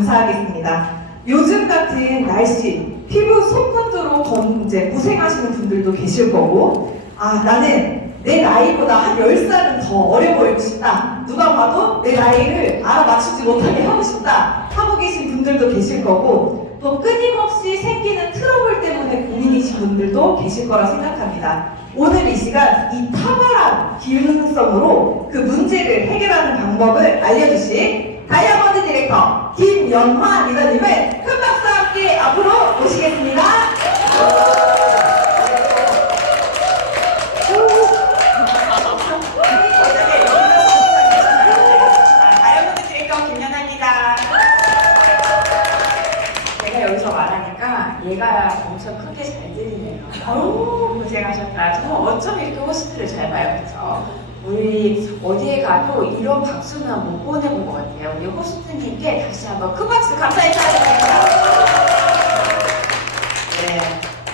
감사하겠습니다. 요즘 같은 날씨, 피부 속건조로 이제 고생하시는 분들도 계실 거고, 아, 나는 내 나이보다 한 10살은 더 어려 보이고 싶다. 누가 봐도 내 나이를 알아맞추지 못하게 하고 싶다. 하고 계신 분들도 계실 거고, 또 끊임없이 생기는 트러블 때문에 고민이신 분들도 계실 거라 생각합니다. 오늘 이 시간 이 탁월한 기능성으로 그 문제를 해결하는 방법을 알려주신 다이아몬드 디렉터 김연화 리더님을 큰 박수와 함께 앞으로 모시겠습니다. 다이아몬드 디렉터 김연아입니다. 제가 여기서 말하니까 얘가 엄청 크게 잘 들리네요. 아우 고생하셨다. 저는 어쩜 이렇게 호스트를 잘 봐요, 그렇죠? 우리 어디에 가도 이런 박수는 못 보내본 것 같아요. 우리 호스트님께 다시 한번 큰 박수 감사 인사드립니다. 네,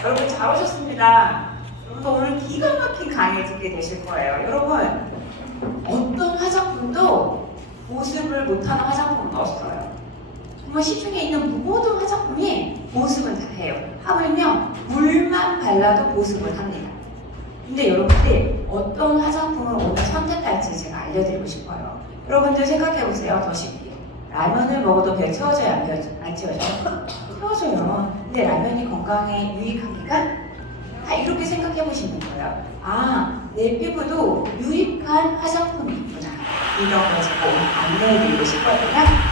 여러분 잘 오셨습니다. 여러분 오늘 기가 막힌 강의 듣게 되실 거예요. 여러분 어떤 화장품도 보습을 못하는 화장품은 없어요. 정말 시중에 있는 모든 화장품이 보습은 다 해요. 하물며 물만 발라도 보습을 합니다. 근데 여러분들 어떤 화장품을 오늘 선택할지 제가 알려드리고 싶어요. 여러분들 생각해보세요. 더 쉽게. 라면을 먹어도 배 채워져요? 안 채워져요? 채워져요. 근데 라면이 건강에 유익합니까? 다 이렇게 생각해보시는 거예요. 아, 내 피부도 유익한 화장품이 있구나. 이런 걸 제가 오늘 안내해드리고 싶거든요.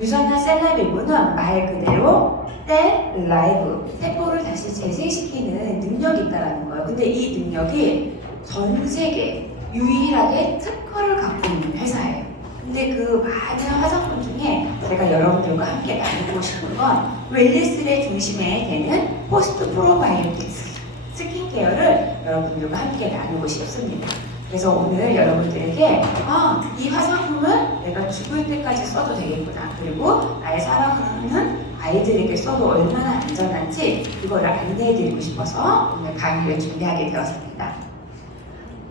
유전자 셀라 피부는 말 그대로 셀 라이브, 세포를 다시 재생시키는 능력이 있다는 거예요. 근데 이 능력이 전 세계 유일하게 특허를 갖고 있는 회사예요. 근데 그 많은 화장품 중에 제가 여러분들과 함께 나누고 싶은 건 웰니스의 중심에 되는 포스트 프로바이오틱스 스킨케어를 여러분들과 함께 나누고 싶습니다. 그래서 오늘 여러분들에게 이 화장품은 내가 죽을 때까지 써도 되겠구나. 그리고 나의 사랑하는 아이들에게 써도 얼마나 안전한지 그거를 안내해드리고 싶어서 오늘 강의를 준비하게 되었습니다.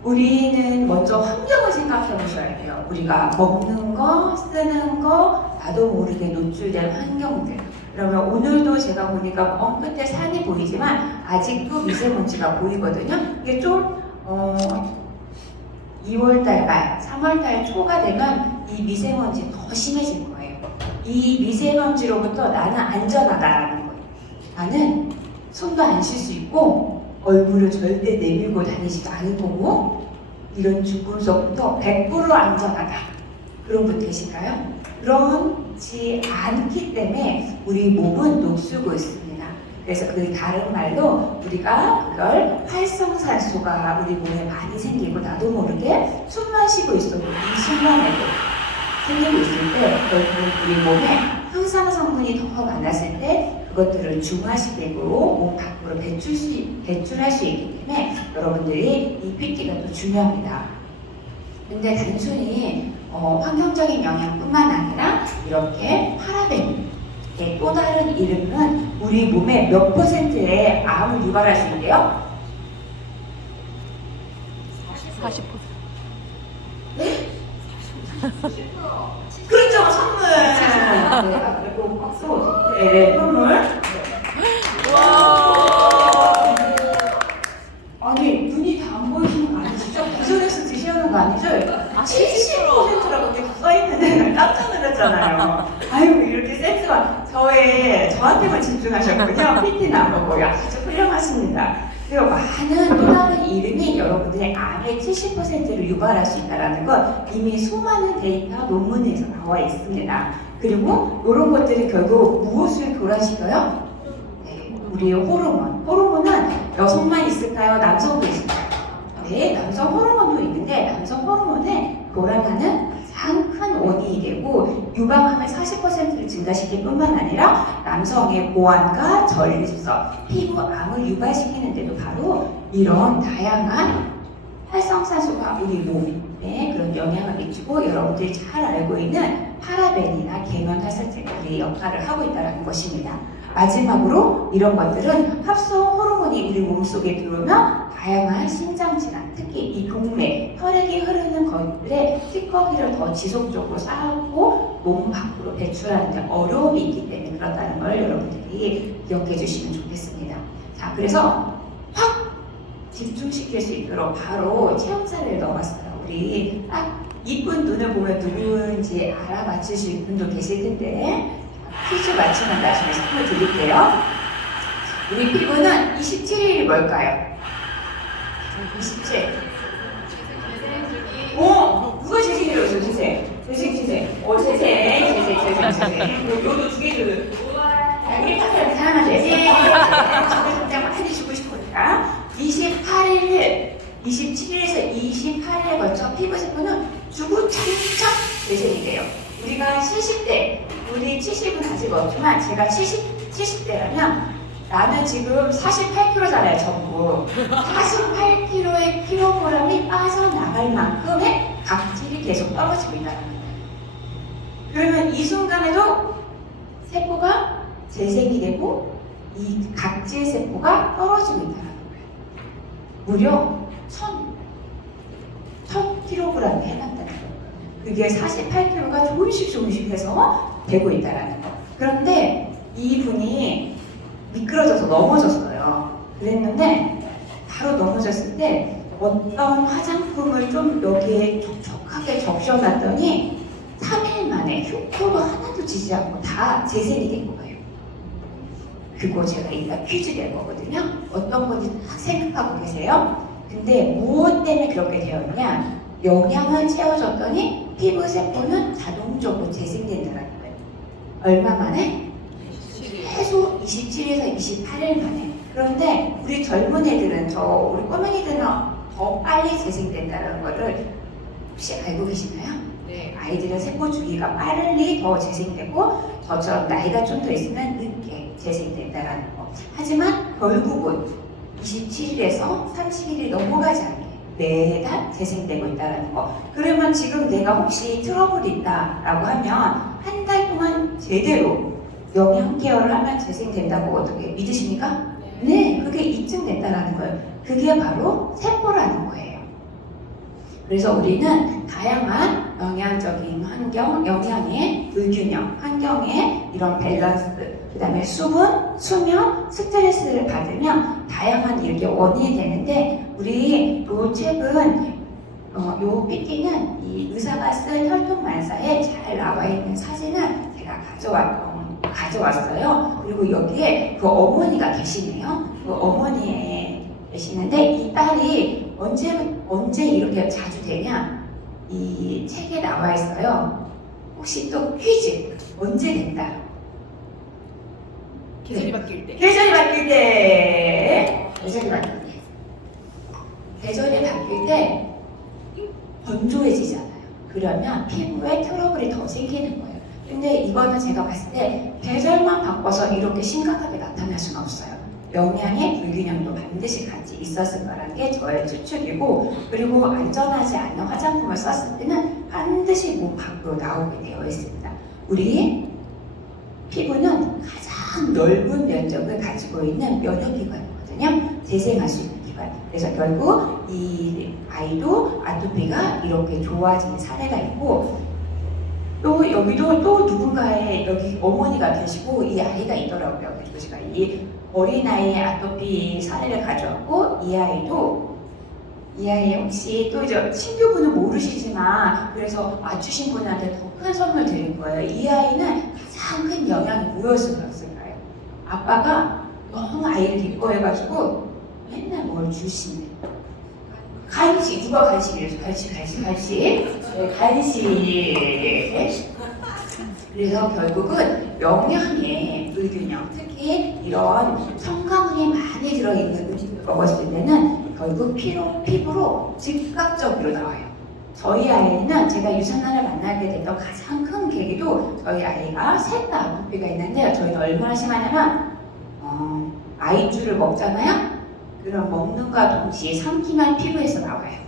우리는 먼저 환경을 생각해 보셔야 돼요. 우리가 먹는 거, 쓰는 거, 나도 모르게 노출된 환경들. 그러면 오늘도 제가 보니까 끝에 산이 보이지만 아직도 미세먼지가 보이거든요. 이게 좀 2월달 말, 3월달 초가 되면 이 미세먼지 더 심해질 거예요. 이 미세먼지로부터 나는 안전하다라는 거예요. 나는 손도 안 쉴 수 있고 얼굴을 절대 내밀고 다니지도 않을 거고 이런 죽음서부터 100% 안전하다. 그런 분 계실까요? 그렇지 않기 때문에 우리 몸은 녹슬고 있습니다. 그래서 그 다른 말로 우리가 그걸 활성산소가 우리 몸에 많이 생기고 나도 모르게 숨만 쉬고 있어도 이 순간에도 생기고 있을 때 결국 우리 몸에 항상 성분이 더 많았을 때 그것들을 중화시키고 몸 밖으로 배출할 수 있기 때문에 여러분들이 이 PT가 또 중요합니다. 근데 단순히 환경적인 영향뿐만 아니라 이렇게 파라벤 또 다른 이름은 우리 몸의 몇 %의 암을 유발할 수 있대요? 40%. 네? 그렇죠, 선물. 네, 그리고 박수. 네, 선물. 와. 아니, 눈이 다 안 보이시는 거 아니시죠? 기존에서 드시는 거 아니죠? 70%라고 이렇게 써있는데 깜짝 놀랐잖아요. 아이고, 이렇게 센스가 저한테만 집중하셨군요. PT는 안 보고요. 아주 훌륭하십니다. 그리고 많은 또 다른 이름이 여러분들의 암의 70%를 유발할 수 있다는 건 이미 수많은 데이터 논문에서 나와 있습니다. 그리고 이런 것들이 결국 무엇을 교란시켜요? 네, 우리의 호르몬. 호르몬은 여성만 있을까요? 남성도 있을까요? 네, 남성 호르몬도 있는데 남성 호르몬에 교란하는 가장 큰 원인이 되고 유방암의 40%를 증가시킬 뿐만 아니라 남성의 보완과 전립선, 피부암을 유발시키는데도 바로 이런 다양한 활성산소가 우리 몸에 그런 영향을 미치고 여러분들이 잘 알고 있는 파라벤이나 계면활성제들이 역할을 하고 있다는 것입니다. 마지막으로 이런 것들은 합성 호르몬이 우리 몸속에 들어오면 다양한 신장 질환, 특히 이 동맥, 혈액이 흐르는 것들에 찌꺼기를 더 지속적으로 쌓고 몸 밖으로 배출하는데 어려움이 있기 때문에 그렇다는 걸 여러분들이 기억해 주시면 좋겠습니다. 자, 그래서 확 집중시킬 수 있도록 바로 체험사를 넣어봤어요. 우리 딱 이쁜 눈을 보면 누구인지 알아맞히실 분도 계실 텐데 퀴즈 맞히면 나중에 선물 드릴게요. 우리 피부는 27일이 뭘까요? 27. 누가 재생이라고 했어? 재생. 재생. 요도 두 개 주는. 우리 파트너를 사랑하죠. 재생. 저도 많이 주고 싶으니까. 27일에서 28일에 걸쳐 피부세포는 주구장창 재생이 돼요. 우리가 70대, 우리 70은 아직 없지만 제가 70대라면 나는 지금 48kg잖아요, 전부. 48kg의 킬로그램이 빠져나갈 만큼의 각질이 계속 떨어지고 있다는 거예요. 그러면 이 순간에도 세포가 재생이 되고 이 각질 세포가 떨어지고 있다는 거예요. 무려 1000kg에 해당되는 거예요. 그게 48kg가 조금씩 해서 되고 있다는 거. 그런데 이분이 미끄러져서 넘어졌어요. 그랬는데 바로 넘어졌을 때 어떤 화장품을 좀 여기에 촉촉하게 적셔놨더니 3일 만에 효과가 하나도 지지 않고 다 재생이 된 거예요. 그거 제가 이따 퀴즈 낼 거거든요. 어떤 건지 딱 생각하고 계세요. 근데 무엇 때문에 그렇게 되었냐? 영양을 채워줬더니 피부세포는 자동적으로 재생된다는 거예요. 얼마 만에? 최소 27에서 28일 만에. 그런데 우리 젊은 애들은 우리 꼬맹이들은 더 빨리 재생된다는 거를 혹시 알고 계시나요? 네. 아이들은 세포 주기가 빨리 더 재생되고 저처럼 나이가 좀 더 있으면 늦게 재생된다는 거. 하지만 결국은 27일에서 31일이 넘어가지 않게 매달 재생되고 있다는 거. 그러면 지금 내가 혹시 트러블이 있다라고 하면 한 달 동안 제대로 영양 케어를 하면 재생된다고 어떻게 믿으십니까? 네, 그게 입증됐다는 거예요. 그게 바로 세포라는 거예요. 그래서 우리는 다양한 영양적인 환경, 영양의 불균형, 환경의 이런 밸런스, 그 다음에 수분, 수면, 스트레스를 받으면 다양한 이렇게 원인이 되는데 우리 요 책은 요 PPT는 이 의사가 쓴 혈통만사에 잘 나와 있는 사진을 제가 가져왔어요. 그리고 여기에 그 어머니가 계시네요. 그 어머니 계시는데 이 딸이 언제 이렇게 자주 되냐? 이 책에 나와 있어요. 혹시 또 퀴즈 언제 된다? 계절이 바뀔 때. 계절이 바뀔 때. 계절이 바뀔 때. 계절이 바뀔 때 건조해지잖아요. 그러면 피부에 트러블이 더 생기는 거예요. 근데 이거는 제가 봤을 때 계절만 바꿔서 이렇게 심각하게 나타날 수는 없어요. 영양의 불균형도 반드시 같이 있었을 거라는 게 저의 추측이고, 그리고 안전하지 않은 화장품을 썼을 때는 반드시 몸 밖으로 나오게 되어 있습니다. 우리 피부는 가장 넓은 면적을 가지고 있는 면역기관이거든요. 재생할 수 있는 기관. 그래서 결국 이 아이도 아토피가 이렇게 좋아진 사례가 있고, 또 여기도 또 누군가의 여기 어머니가 계시고 이 아이가 있더라고요. 그래서 제가 이 어린아이의 아토피 사례를 가져왔고, 이 아이 혹시 또 이제 친구분은 모르시지만 그래서 맞추신 분한테 더 큰 선물 드릴 거예요. 이 아이는 가장 큰 영향이 무엇이었을까요? 아빠가 너무 아이를 기뻐해가지고 맨날 뭘 주시네. 간식, 누가 간식이래서 간식. 네, 간식. 그래서 결국은 영양의 불균형, 특히 이런 첨가물이 많이 들어있는 음식을 먹었을 때는 결국 피부로 즉각적으로 나와요. 저희 아이는 제가 유산화를 만나게 됐던 가장 큰 계기도 저희 아이가 셋 다 아토피가 있는데 저희는 얼마나 심하냐면 아이주를 먹잖아요? 그럼 먹는과 동시에 삼키면 피부에서 나와요.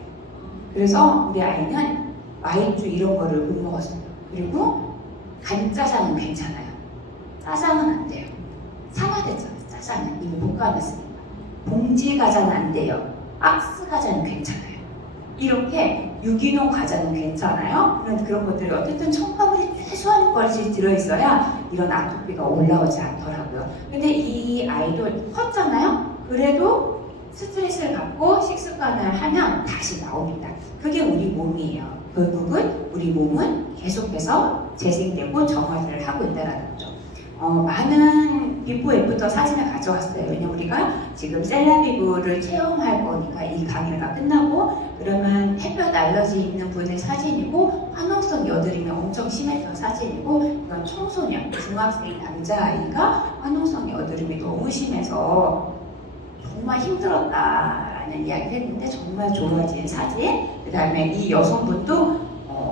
그래서 우리 아이는 마이쮸 이런 거를 못 먹었어요. 그리고 간짜장은 괜찮아요. 짜장은 안 돼요. 산화됐잖아요. 짜장은 이미 볶아놨으니까. 봉지 과자는 안 돼요. 박스 과자는 괜찮아요. 이렇게 유기농 과자는 괜찮아요. 그런 것들이 어쨌든 첨가물이 최소한 것이 들어있어야 이런 아토피가 올라오지 않더라고요. 근데 이 아이도 컸잖아요. 그래도 스트레스를 받고 식습관을 하면 다시 나옵니다. 그게 우리 몸이에요. 결국은 우리 몸은 계속해서 재생되고 정화를 하고 있다는 거죠. 많은 비포 애프터 사진을 가져왔어요. 왜냐면 우리가 지금 셀라피부를 체험할 거니까 이 강의가 끝나고 그러면 햇볕 알러지 있는 분의 사진이고 화농성 여드름이 엄청 심했던 사진이고 이건 청소년, 중학생 남자아이가 화농성 여드름이 너무 심해서 정말 힘들었다라는 이야기를 했는데 정말 좋아진 사진. 그 다음에 이 여성분도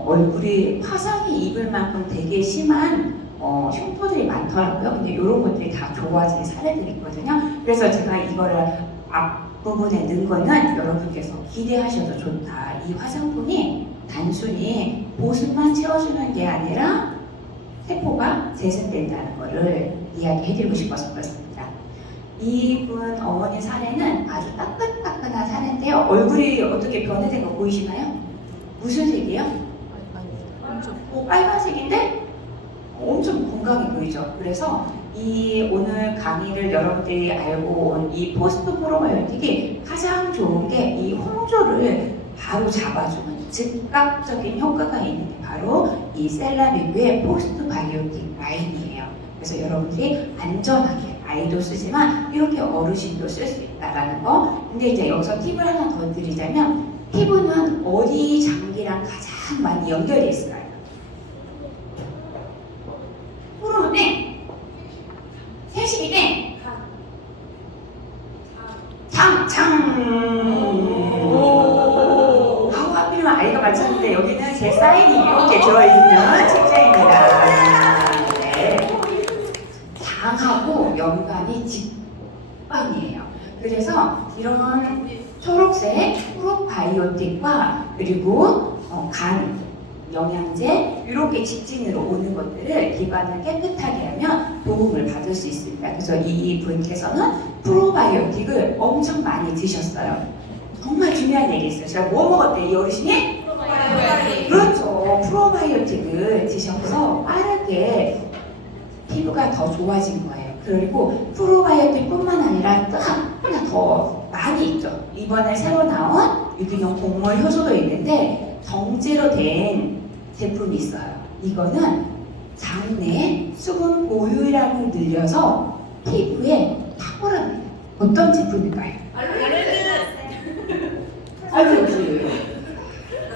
얼굴이 화상이 입을 만큼 되게 심한 흉터들이 많더라고요. 근데 이런 것들이 다 좋아진 사례들이 있거든요. 그래서 제가 이거를 앞부분에 넣은 거는 여러분께서 기대하셔도 좋다. 이 화장품이 단순히 보습만 채워주는 게 아니라 세포가 재생된다는 거를 이야기해드리고 싶어서 그렇습니다. 이분 어머니 사례는 아주 따끈따끈한 사례인데요. 얼굴이 어떻게 변해된 거 보이시나요? 무슨 색이에요? 빨간색인데 엄청 건강해 보이죠. 그래서 이 오늘 강의를 여러분들이 알고 온 이 포스트 프로바이오틱이 가장 좋은 게 이 홍조를 바로 잡아주는 즉각적인 효과가 있는 게 바로 이 셀라비브의 포스트 바이오틱 라인이에요. 그래서 여러분들이 안전하게 아이도 쓰지만 이렇게 어르신도 쓸 수 있다라는 거. 근데 이제 여기서 팁을 하나 더 드리자면 피부는 어디 장기랑 가장 많이 연결이 있어요. 호르몬 땡, 세식이 땡, 하필이면 아이가 맞췄는데 여기는 제 사인이 이렇게 들어있는 책자입니다. 네. 장하고 연관이 직관이에요. 그래서 이런 초록색 프로바이오틱과 그리고 간 영양제 이렇게 직진으로 오는 것들을 기관을 깨끗하게 하면 도움을 받을 수 있습니다. 그래서 이 분께서는 프로바이오틱을 엄청 많이 드셨어요. 정말 중요한 얘기 있어요. 제가 뭐 먹었대 이 어르신이? 프로바이오틱. 그렇죠. 프로바이오틱을 드셔서 빠르게 피부가 더 좋아진 거예요. 그리고 프로바이오틱뿐만 아니라 또 하나 더 많이 있죠. 이번에 새로 나온 유기농 곡물 효소도 있는데 정제로 된 제품이 있어요. 이거는 장내 수분 보유량을 늘려서 피부에 탁월합니다. 어떤 제품일까요? 알로에즈.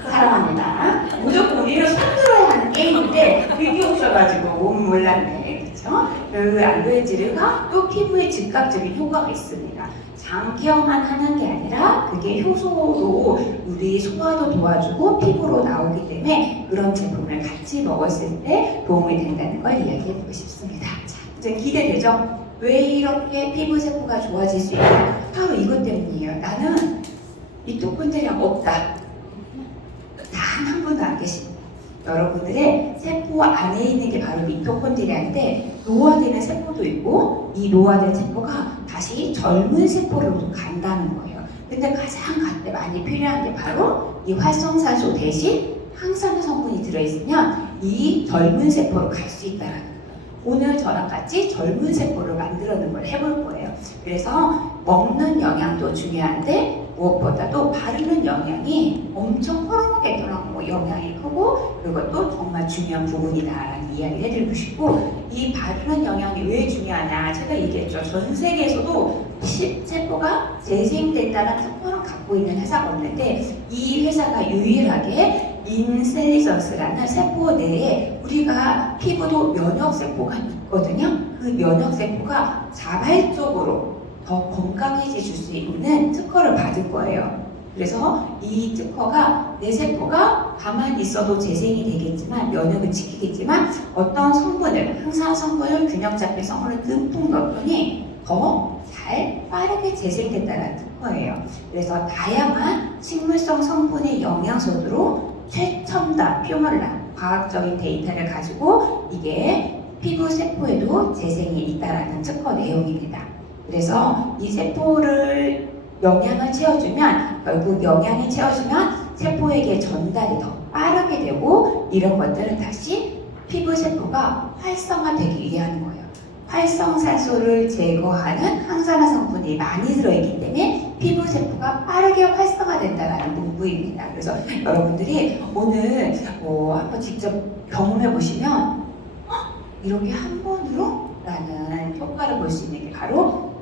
사랑합니다. 무조건 우리는 손들어야 하는 게임인데 여기 오셔가지고 못 몰랐네. 그렇죠? 그 알로에즈가 또 피부에 즉각적인 효과가 있습니다. 장 케어만 하는 게 아니라 그게 효소로 우리 소화도 도와주고 피부로 나오기 때문에 그런 제품을 같이 먹었을 때 도움이 된다는 걸 이야기해보고 싶습니다. 자, 이제 기대되죠? 왜 이렇게 피부 세포가 좋아질 수 있냐? 바로 이것 때문이에요. 나는 미토콘드리아가 없다. 단 한 분도 안 계십니다. 여러분들의 세포 안에 있는 게 바로 미토콘드리아인데 노화되는 세포도 있고 이 노화된 세포가 다시 젊은 세포로 간다는 거예요. 근데 가장 많이 필요한 게 바로 이 활성산소 대신 항산화 성분이 들어있으면 이 젊은 세포로 갈 수 있다는 거예요. 오늘 저랑 같이 젊은 세포를 만들어내는 걸 해볼 거예요. 그래서 먹는 영양도 중요한데 무엇보다도 바르는 영양이 엄청 호르몬계통하고 영향이 크고 그것도 정말 중요한 부분이다라는 이야기를 해드리고 싶고 이 바르는 영양이 왜 중요하냐 제가 얘기했죠. 전 세계에서도 세포가 재생된다는 특허를 갖고 있는 회사가 없는데 이 회사가 유일하게 인셀리전스라는 세포 내에 우리가 피부도 면역세포가 있거든요. 그 면역세포가 자발적으로 더 건강해질 수 있는 특허를 받은 거예요. 그래서 이 특허가 내 세포가 가만히 있어도 재생이 되겠지만 면역을 지키겠지만 어떤 성분을 항산 성분을 균형 잡힌 성분을 듬뿍 넣었더니 더 잘 빠르게 재생된다는 특허예요. 그래서 다양한 식물성 성분의 영양소로 최첨단 표멀라 과학적인 데이터를 가지고 이게 피부 세포에도 재생이 있다라는 특허 내용입니다. 그래서 이 세포를 영양을 채워주면 결국 영양이 채워주면 세포에게 전달이 더 빠르게 되고 이런 것들은 다시 피부 세포가 활성화되기 위한 거예요. 활성산소를 제거하는 항산화 성분이 많이 들어있기 때문에 피부 세포가 빠르게 활성화된다는 문구입니다. 그래서 여러분들이 오늘 한번 직접 경험해 보시면 이렇게 한 번으로? 라는 효과를 볼 수 있는 게 바로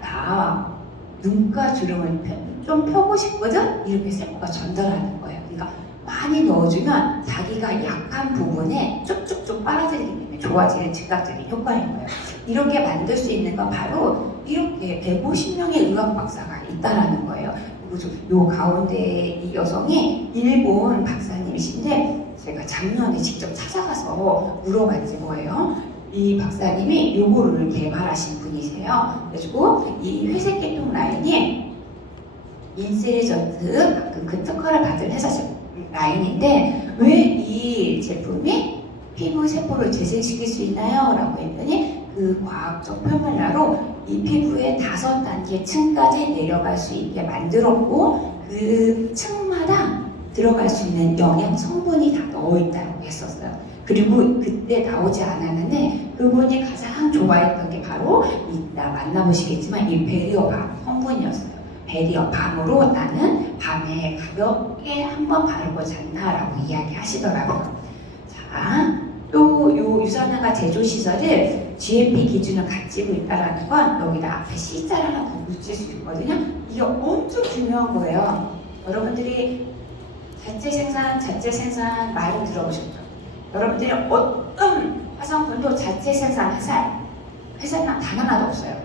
나 눈가 주름을 좀 펴고 싶거든? 이렇게 세포가 전달하는 거예요. 그러니까 많이 넣어주면 자기가 약한 부분에 쭉쭉쭉 빨아들이기 때문에 좋아지는 즉각적인 효과인 거예요. 이렇게 만들 수 있는 건 바로 이렇게 150명의 의학 박사가 있다라는 거예요. 그리고 요 가운데 이 여성이 일본 박사님이신데 제가 작년에 직접 찾아가서 물어봤지 뭐예요. 이 박사님이 요거를 개발하신 분이세요. 그래가지고 이 회색 계통 라인이 인셀전트 방금 그 특허를 받은 회사 라인인데 왜 이 제품이 피부 세포를 재생시킬 수 있나요? 라고 했더니 그 과학적 표면화로 이 피부의 5단계 층까지 내려갈 수 있게 만들었고 그 층마다 들어갈 수 있는 영양 성분이 다 넣어있다고 했었어요. 그리고 그때 나오지 않았는데 그분이 가장 좋아했던 게 바로 이따 만나보시겠지만 이 베리어밤 성분이었어요. 베리어밤으로 나는 밤에 가볍게 한번 바르고 잤나라고 이야기하시더라고요. 자, 또 요 유산화가 제조 시설을 GMP 기준을 가지고 있다라는 건 여기다 앞에 C자를 하나 더 붙일 수 있거든요. 이게 엄청 중요한 거예요. 여러분들이 자체 생산 많이 들어보셨죠? 여러분들이 어떤 화장품도 자체 생산 회사만 단 하나도 없어요.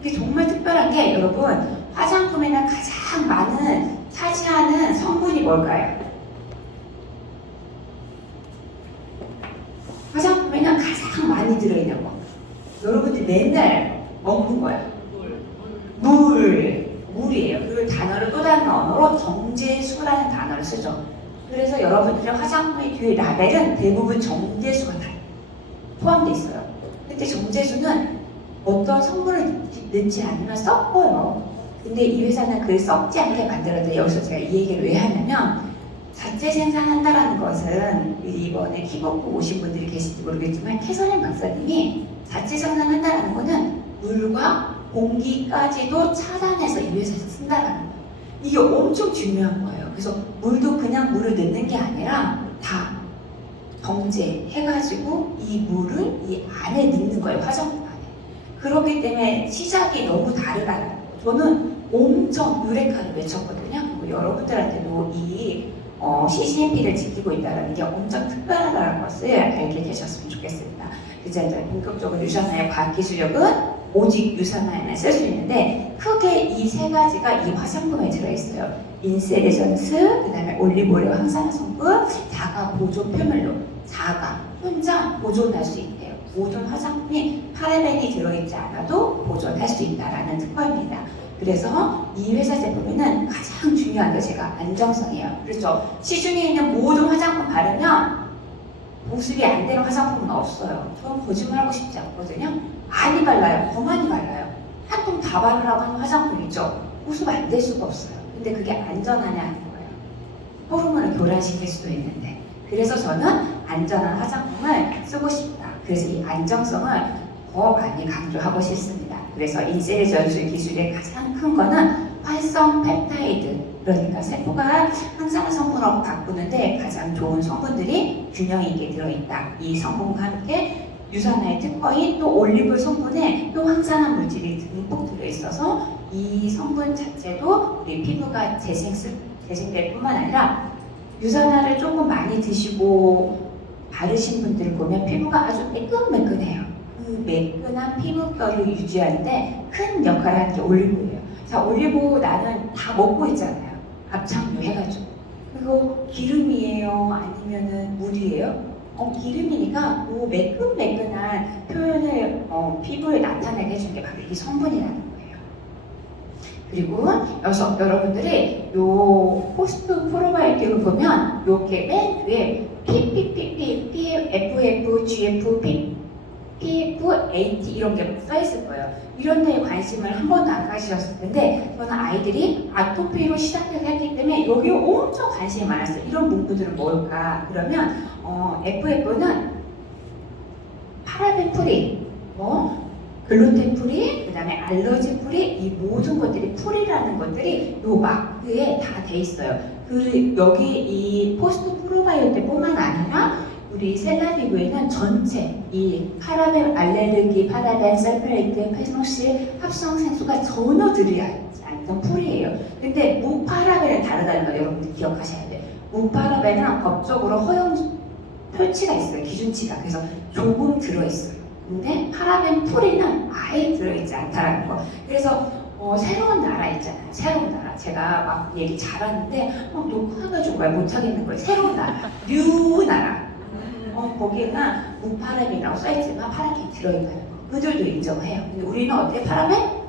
이게 정말 특별한 게 여러분 화장품에는 가장 많은 차지하는 성분이 뭘까요? 화장품에는 가장 많이 들어있는 거. 여러분들이 맨날 먹는 거야. 물이에요. 그 단어를 또 다른 언어로 정제수라는 단어를 쓰죠. 그래서 여러분들의 화장품의 뒤에 라벨은 대부분 정제수가 다 포함되어 있어요. 근데 정제수는 어떤 성분을 넣지 않으면 썩어요. 근데 이 회사는 그걸 썩지 않게 만들었는데 여기서 제가 이 얘기를 왜 하냐면 자체 생산한다라는 것은 이번에 키버프 오신 분들이 계실지 모르겠지만 캐서린 박사님이 자체 생산한다라는 것은 물과 공기까지도 차단해서 이 회사에서 쓴다라는 거예요. 이게 엄청 중요한 거예요. 그래서 물도 그냥 물을 넣는 게 아니라 다 정제해가지고 이 물을 이 안에 넣는 거예요. 화장품 안에. 그렇기 때문에 시작이 너무 다르다는 거예요. 저는 엄청 유레카를 외쳤거든요. 그리고 여러분들한테도 이 CGMP를 지키고 있다는 게 엄청 특별하다는 것을 알게 되셨으면 좋겠습니다. 이제 본격적으로 유산화의 과학기술력은 오직 유산화에만 쓸 수 있는데 크게 이 세 가지가 이 화장품에 들어있어요. 인셀전스, 그 다음에 올리브오일 항산화 성분, 자가 보존 표면로, 자가 혼자 보존할 수 있대요. 모든 화장품이 파라벤이 들어있지 않아도 보존할 수 있다라는 특허입니다. 그래서 이 회사 제품에는 가장 중요한 게 제가 안정성이에요. 그렇죠? 시중에 있는 모든 화장품 바르면 보습이 안 되는 화장품은 없어요. 저는 거짓말하고 싶지 않거든요. 많이 발라요. 더 많이 발라요. 한 통 다 바르라고 하는 화장품 있죠? 보습 안 될 수가 없어요. 근데 그게 안전하냐는 거예요. 호르몬을 교란시킬 수도 있는데. 그래서 저는 안전한 화장품을 쓰고 싶다. 그래서 이 안정성을 더 많이 강조하고 싶습니다. 그래서 인셀 전술 기술의 가장 큰 거는 활성 펩타이드, 그러니까 세포가 항산화 성분으로 바꾸는데 가장 좋은 성분들이 균형 있게 들어있다. 이 성분과 함께 유산화의 특허인 또 올리브 성분에 또 항산화 물질이 듬뿍 들어있어서 이 성분 자체도 우리 피부가 재생될 뿐만 아니라 유산화를 조금 많이 드시고 바르신 분들을 보면 피부가 아주 매끈매끈해요. 그 매끈한 피부결을 유지하는데 큰 역할을 하는 게 올리브예요. 자, 올리브 나는 다 먹고 있잖아요. 압착류 해가지고. 그리고 기름이에요? 아니면은 물이에요? 기름이니까 그 매끈매끈한 표현을 피부에 나타내게 해주는 게 바로 이 성분이라는 거예요. 그리고 여러분들이 요 포스트 프로바이오틱을 보면 요게 맨 뒤에 PPPP, PFF, GFP 피부, AT 이런 게 써있을 거예요. 이런 데에 관심을 한 번도 안 가지셨을 텐데 저는 아이들이 아토피로 시작해서 했기 때문에 여기에 엄청 관심이 많았어요. 이런 문구들은 뭘까? 그러면 FF는 파라벤 프리, 글루텐 프리, 그 다음에 알러지 프리, 이 모든 것들이 프리라는 것들이 요 마크에 다 돼 있어요. 여기 이 포스트 프로바이오틱뿐만 아니라 우리 셀라비브에는 전체 이 파라벤 알레르기, 파라벤, 설페이트, 페노실 합성 생수가 전혀 들어있지 않던 풀이에요. 근데 무파라벤은 다르다는 거 여러분들 기억하셔야 돼요. 무파라벤은 법적으로 허용 표치가 있어요. 기준치가. 그래서 조금 들어있어요. 근데 파라벤 풀이는 아예 들어있지 않다라는 거. 그래서 새로운 나라 있잖아요. 새로운 나라. 제가 막 얘기 잘하는데 녹화해가지고 말 못하겠는 거예요. 새로운 나라. 뉴 나라. 거기에는 무파라벤이라고 써있지만 파라벤이 들어있다는 거. 그들도 인정해요. 근데 우리는 어때? 파라벤?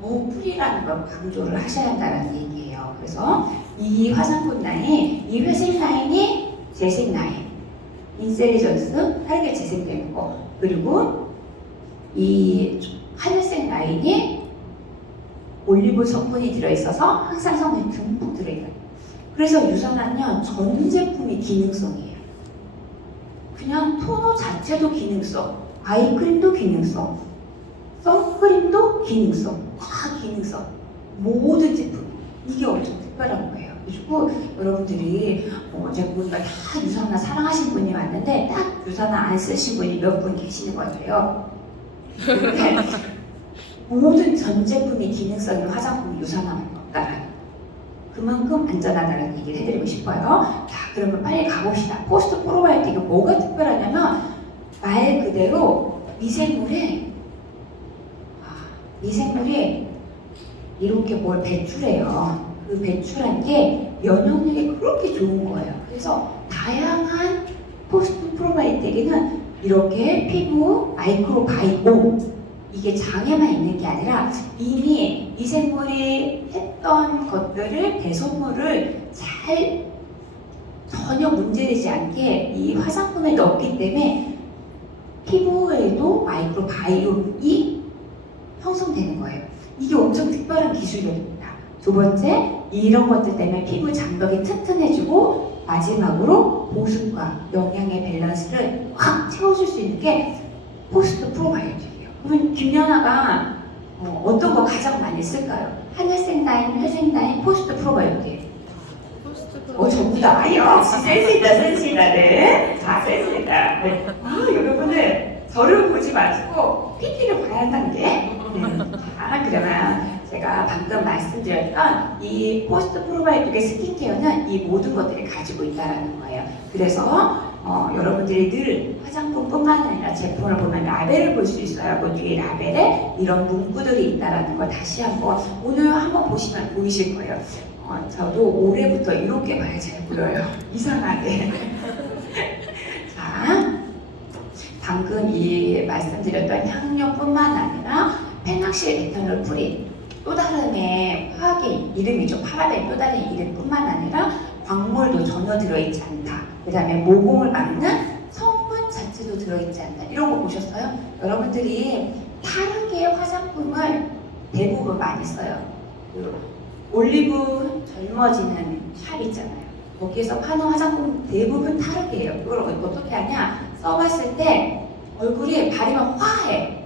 풀이라는 걸 강조를 하셔야 한다는 얘기예요. 그래서 이 화장품 라인, 이 회색 라인이 재생 라인. 인셀리전스, 빠르게 재생되는 거. 그리고 이 하늘색 라인이 올리브 성분이 들어있어서 항상 성분이 듬뿍 들어있어요. 그래서 유산화는요, 전 제품이 기능성이에요. 그냥 토너 자체도 기능성, 아이크림도 기능성, 선크림도 기능성, 다 기능성. 모든 제품. 이게 엄청 특별한 거예요. 그리고 여러분들이 제가 보니까 다 유산화 사랑하시는 분이 많은데 딱 유산화 안 쓰신 분이 몇 분 계시는 것 같아요. 근데 모든 전 제품이 기능성 있는 화장품이 유산화는 없다라는 그만큼 안전하다는 얘기를 해드리고 싶어요. 자, 그러면 빨리 가봅시다. 포스트 프로바이오틱이 뭐가 특별하냐면 말 그대로 미생물이 이렇게 뭘 배출해요. 그 배출한 게 면역력에 그렇게 좋은 거예요. 그래서 다양한 포스트 프로바이오틱에는 이렇게 피부 마이크로바이옴 이게 장애만 있는 게 아니라 이미 미생물이 했던 것들을 배설물을 잘 전혀 문제되지 않게 이 화장품에 넣었기 때문에 피부에도 마이크로바이옴이 형성되는 거예요. 이게 엄청 특별한 기술력입니다. 두 번째, 이런 것들 때문에 피부 장벽이 튼튼해지고 마지막으로 보습과 영양의 밸런스를 확 채워줄 수 있는 게 포스트 프로바이오틱이에요. 그러면 김연아가 어떤 거 가장 많이 쓸까요? 하늘색 라인, 회색 라인, 포스트 프로바이오틱. 전부 다. 역시 센스 있다, 센스 있다. 네. 센스 있다. 네. 여러분들 저를 보지 마시고 PP를 봐야 한다는 게. 그러면 제가 방금 말씀드렸던 이 포스트 프로바이오틱의 스킨케어는 이 모든 것들을 가지고 있다는 거예요. 그래서 여러분들이 늘 화장품뿐만 아니라 제품을 보면 라벨을 볼 수 있어요. 그 뒤에 라벨에 이런 문구들이 있다는 걸 다시 한번 오늘 한번 보시면 보이실 거예요. 저도 올해부터 이렇게 봐야 잘 보여요. 이상하게. 자, 방금 이 말씀드렸던 향료뿐만 아니라 페녹실 에탄올 프리 또 다른의 화학의 이름이죠. 파라벤 또 다른 이름뿐만 아니라 광물도 전혀 들어있지 않다. 그 다음에 모공을 막는 성분 자체도 들어있지 않다. 이런 거 보셨어요? 여러분들이 타르게 화장품을 대부분 많이 써요. 올리브 젊어지는 샵 있잖아요. 거기에서 파는 화장품 대부분 타르게예요. 그걸 어떻게 하냐? 써봤을 때 얼굴이 바르면 화해.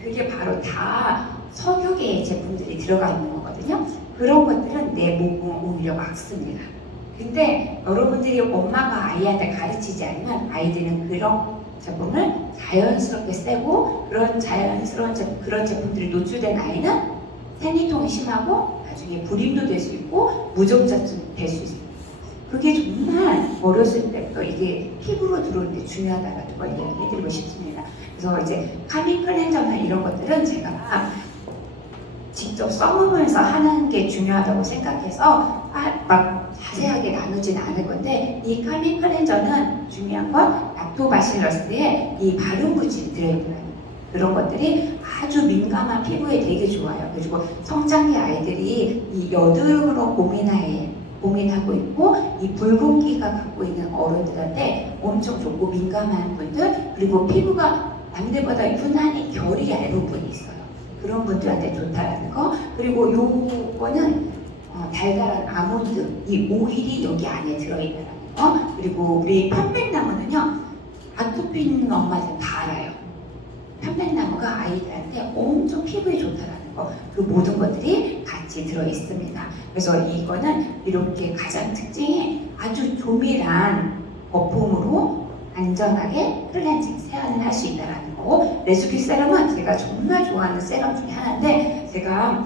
그게 바로 다 석유계의 제품들이 들어가 있는 거거든요. 그런 것들은 내 모공을 오히려 막습니다. 근데 여러분들이 엄마가 아이한테 가르치지 않으면 아이들은 그런 제품을 자연스럽게 쓰고 그런 자연스러운 그런 제품들이 노출된 아이는 생리통이 심하고 나중에 불임도 될 수 있고 무정자증 될 수 있습니다. 그게 정말 어렸을 때부터 이게 피부로 들어오는데 중요하다는 걸 얘기해드리고 싶습니다. 그래서 이제 카밍 클렌저나 이런 것들은 제가 직접 써보면서 하는 게 중요하다고 생각해서 막 자세하게 나누진 않을 건데 이 카밍 클렌저는 중요한 건 락토바실러스에 이 발효물질이 들어있는 그런 것들이 아주 민감한 피부에 되게 좋아요. 그리고 성장기 아이들이 이 여드름으로 고민하고 있고 이 붉은기가 갖고 있는 어른들한테 엄청 좋고 민감한 분들 그리고 피부가 남들보다 유난히 결이 얇은 분이 있어요. 그런 분들한테 좋다라는 거. 그리고 요거는 달달한 아몬드, 이 오일이 여기 안에 들어있다는 거. 그리고 우리 편백나무는요, 아토피 있는 엄마들은 다 알아요. 편백나무가 아이들한테 엄청 피부에 좋다라는 거. 그 모든 것들이 같이 들어있습니다. 그래서 이거는 이렇게 가장 특징이 아주 조밀한 거품으로 안전하게 클렌징 세안을 할 수 있다는 거고, 레스큐 세럼은 제가 정말 좋아하는 세럼 중에 하나인데, 제가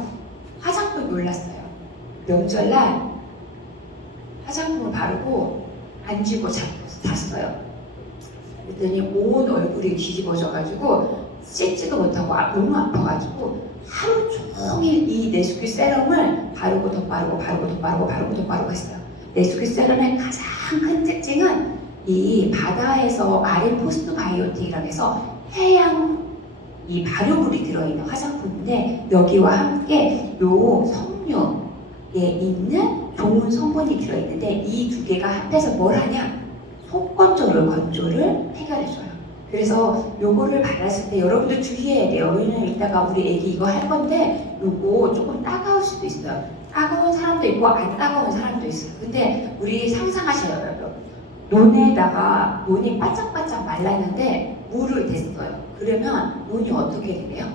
화장품 놀랐어요. 명절날 화장품을 바르고 안 지고 잤어요. 그랬더니 온 얼굴이 뒤집어져가지고 씻지도 못하고 너무 아파가지고 하루 종일 이 레스큐 세럼을 바르고 더 바르고 바르고 더 바르고 바르고 더 바르고 했어요. 레스큐 세럼의 가장 큰 특징은 이 바다에서 마린 포스트바이오틱이라고 해서 해양 이 발효물이 들어있는 화장품인데, 여기와 함께 요 석류에 있는 좋은 성분이 들어있는데, 이 두 개가 합해서 뭘 하냐? 속건조를 해결해줘요. 그래서 요거를 발랐을 때 여러분들 주의해야 돼요. 왜냐면 이따가 우리 애기 이거 할 건데 요거 조금 따가울 수도 있어요. 따가운 사람도 있고 안 따가운 사람도 있어요. 근데 우리 상상하셔요, 여러분. 논에다가 논이 바짝바짝 말랐는데 물을 댔어요. 그러면 논이 어떻게 되나요?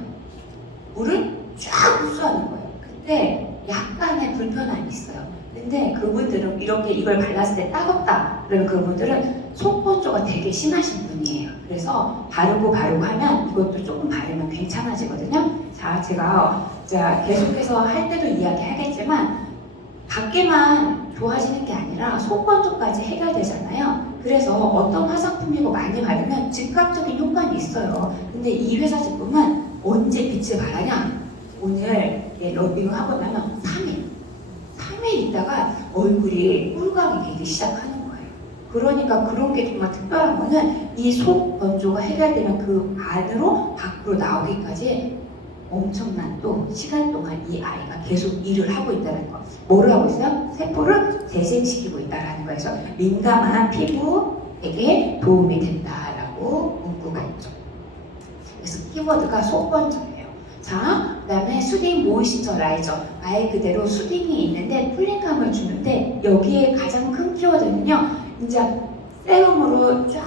물을 쫙 흡수하는 거예요. 그때 약간의 불편함이 있어요. 근데 그분들은 이렇게 이걸 발랐을 때 따갑다 그러면 그분들은 속건조가 되게 심하신 분이에요. 그래서 바르고 하면 이것도 조금 바르면 괜찮아지거든요. 자, 제가 계속해서 할 때도 이야기하겠지만 밖에만 좋아지는 게 아니라 속건조까지 해결되잖아요. 그래서 어떤 화장품이고 많이 바르면 즉각적인 효과는 있어요. 근데 이 회사 제품은 언제 빛을 발하냐? 오늘 러빙을 하고 나면 3일 있다가 얼굴이 꿀광이 되기 시작하는 거예요. 그러니까 그런 게 정말 특별한 거는 이 속 건조가 해결되면 그 안으로 밖으로 나오기까지 엄청난 또 시간 동안 이 아이가 계속 일을 하고 있다는 거. 뭐를 하고 있어요? 세포를 재생시키고 있다는 거에서 민감한 피부에게 도움이 된다라고 문구가 있죠. 그래서 키워드가 속 건조예요. 자, 그 다음에 수딩 모이스처라이저, 말 그대로 수딩이 있는데 풀링감을 주는데, 여기에 가장 큰 키워드는요, 이제 세럼으로 쫙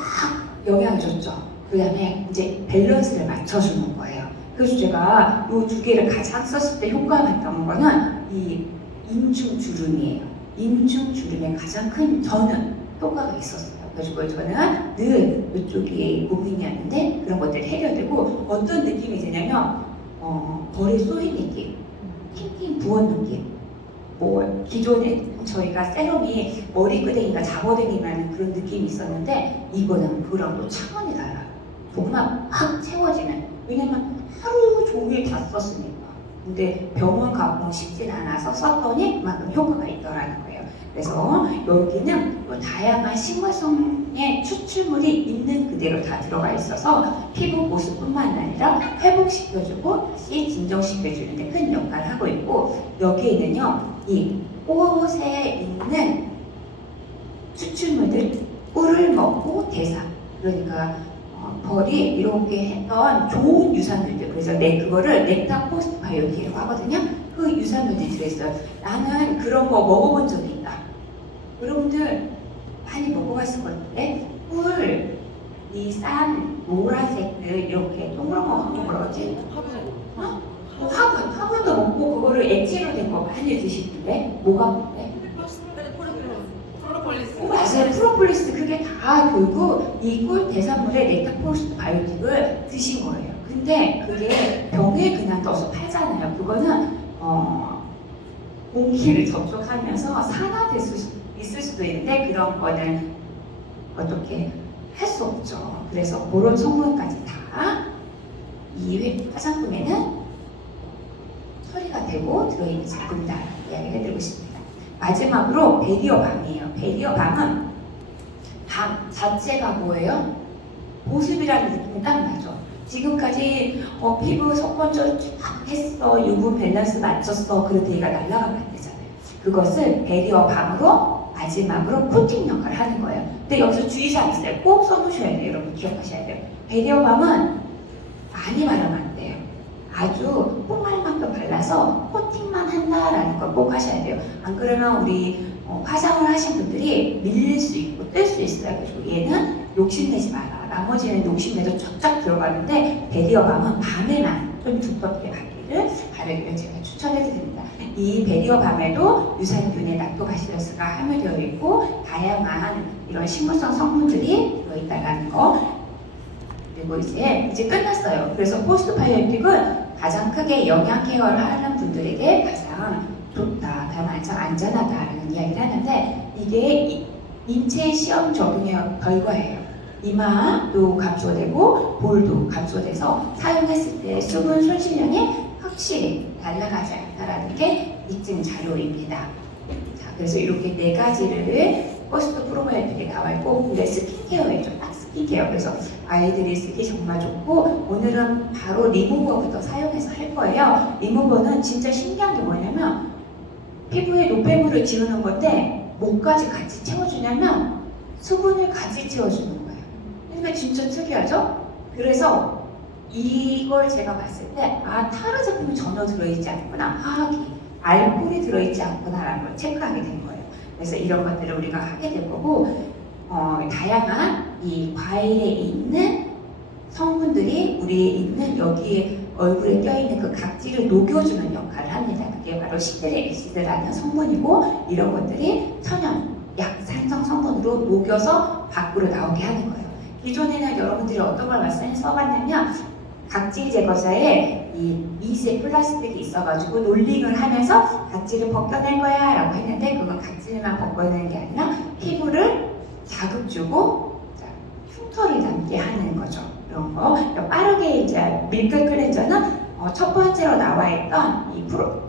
영향을 줬죠. 그 다음에 이제 밸런스를 맞춰주는 거예요. 그래서 제가 이 두 개를 가장 썼을 때 효과가 봤던 거는 이 인중주름이에요. 인중주름에 가장 큰 저는 효과가 있었어요. 그래서 저는 늘 이쪽이 고민이었는데 그런 것들이 해결되고, 어떤 느낌이 드냐면 벌에 쏘인 느낌, 팅팅 부은 느낌. 뭐 기존에 저희가 세럼이 머리끄댕이가 잡아당기는 그런 느낌이 있었는데, 이거는 그랑 또 차원이 달라요. 정말 확 채워지는. 왜냐면 하루 종일 다 썼으니까. 근데 병원 가고 싶진 않아서 썼더니 그만큼 효과가 있더라는 거예요. 그래서 여기는 또 다양한 식물성의 추출물이 있는 그대로 다 들어가 있어서 피부 보습뿐만 아니라 회복시켜주고 다시 진정시켜주는 데 큰 역할을 하고 있고, 여기에는요 이 꽃에 있는 추출물들, 꿀을 먹고 대사, 그러니까 벌이 이렇게 했던 좋은 유산물들, 그래서 그거를 넥타 포스트 바이오틱이라고 하거든요. 그 유산물들이 들어있어요. 나는 그런 거 먹어본 적이 있다. 여러분들 많이 먹어봤을 건데, 꿀, 이 싼 노란색들 이렇게 동그란 거 뭐라지? 화분도 먹고 그거를 액체로 된 거 많이 드시는데 뭐가 뭔데? 맞아요. 프로폴리스. 그게 다 결국 이 꿀 대산물의 넥타포스트 바이오틱을 드신 거예요. 근데 그게 병에 그냥 넣어서 팔잖아요. 그거는 공기를 접촉하면서 산화될 수 있을 수도 있는데, 그런 거는 어떻게 할 수 없죠. 그래서 그런 성분까지 다 이 화장품에는 처리가 되고 들어있는 제품이다 이야기를 해드리고 싶습니다. 마지막으로 베리어 밤이에요. 베리어 밤은 밤 자체가 뭐예요? 보습이라는 느낌이 딱 나죠. 지금까지 피부 속건조 쫙 했어, 유분 밸런스 맞췄어, 그래도 얘가 날아가면 안 되잖아요. 그것을 베리어 밤으로 마지막으로 코팅 역할을 하는 거예요. 근데 여기서 주의사항이 있어요. 꼭 써놓으셔야 돼요. 여러분 기억하셔야 돼요. 베리어 밤은 많이 바르면 안 돼요. 아주 뽀말만큼 발라서 코팅만 한다라는 걸 꼭 하셔야 돼요. 안 그러면 우리 화장을 하신 분들이 밀릴 수 있고 뜰 수 있어요. 그래서 얘는 욕심내지 마라. 나머지는 욕심내도 쫙쫙 들어가는데 베리어밤은 밤에만 좀 두껍게 바르기를 제가 추천해드립니다. 이 베리어밤에도 유산균에 락토바실러스가 함유되어 있고 다양한 이런 식물성 성분들이 들어있다는 거. 그리고 이제 끝났어요. 그래서 포스트바이오틱은 가장 크게 영양 케어를 하는 분들에게 가장 좋다, 가장 안전하다라는 이야기를 하는데 이게 인체 시험 적용의 결과예요. 이마도 감소되고 볼도 감소돼서 사용했을 때 수분 손실량이 확실히 날아가지 않다라는 게 입증 자료입니다. 자, 그래서 이렇게 네 가지를 포스트 프로바이오틱에 나와 있고 근데 스킨케어에 딱 스킨케어 그래서 아이들이 쓰기 정말 좋고 오늘은 바로 리무버부터 사용해서 할 거예요. 리무버는 진짜 신기한 게 뭐냐면 피부에 노폐물을 지우는 건데 뭐까지 같이 채워주냐면 수분을 같이 채워주는 거예요. 그러니까 진짜 특이하죠? 그래서 이걸 제가 봤을 때 타르 제품이 전혀 들어있지 않구나, 화학이 알코올이 들어있지 않구나라는 걸 체크하게 된 거예요. 그래서 이런 것들을 우리가 하게 될 거고 다양한 이 과일에 있는 성분들이 우리에 있는 여기에 얼굴에 껴있는 그 각질을 녹여주는 역할을 합니다. 그게 바로 시트릭 애시드라는 성분이고 이런 것들이 천연 약산성 성분으로 녹여서 밖으로 나오게 하는 거예요. 기존에는 여러분들이 어떤 걸 써봤냐면 각질 제거자에 이 미세 플라스틱이 있어가지고 롤링을 하면서 각질을 벗겨낼 거야 라고 했는데 그건 각질만 벗겨내는 게 아니라 피부를 자극 주고 흉터를 남게 하는 거죠. 이런 거 빠르게 이제 밀크 클렌저는 첫 번째로 나와 있던 이